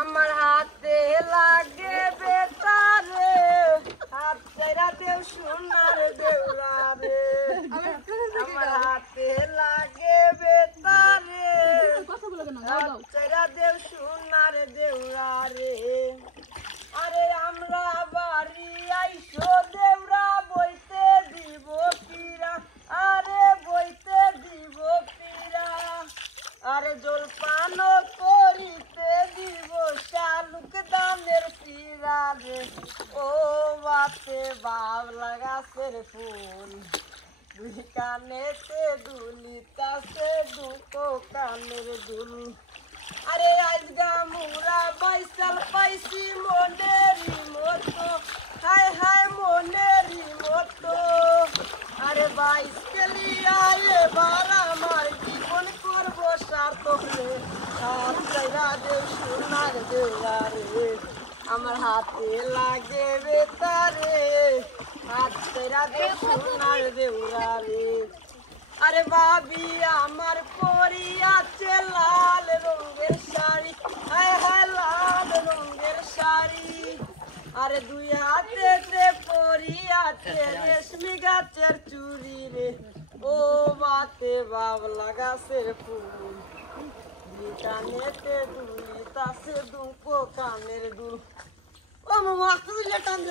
আমার হাতে লাগে বেতারে হাত চাইরা দেও সোনার দেউরা রে আমার হাতে লাগে বেতারে হাত চাইরা দেও সোনার দেউরা রে আরে আমরা বাড়ি আইসো দেউরা বইতে দিব কিরা আরে বইতে দিব কিরা আরে জলপান করিতে দিব শালুক দানের পিরা রে ও বাতে বাবলা গাছের ফুল দুই কানেতে দুলিতাছে দুটো কানের দুল আরে আজগা মুরা বাইসাল পাইছি মনেরি মতো হায় হায় মনেরি মতো আরে বাইশ কেলিয়া এবার আমার জীবন করবো সার্থক রে হাত চাইরা দে সোনার দেউরা রে আমার হাতে লাগে বেতারে হাত চাইরা দে সোনার দেউরা রে আরে বাবি আমার পরিয়াছে লাল রঙের শাড়ি হায় হায় লাল রঙের শাড়ি আরে দুই হাতে পরিয়াছে রেশমি গাছের চুড়ি রে ও বাতে বাবলা গাছের ফুল কানেতে দুলিতাছে দুটো কানের দুল ও মামা তুই টান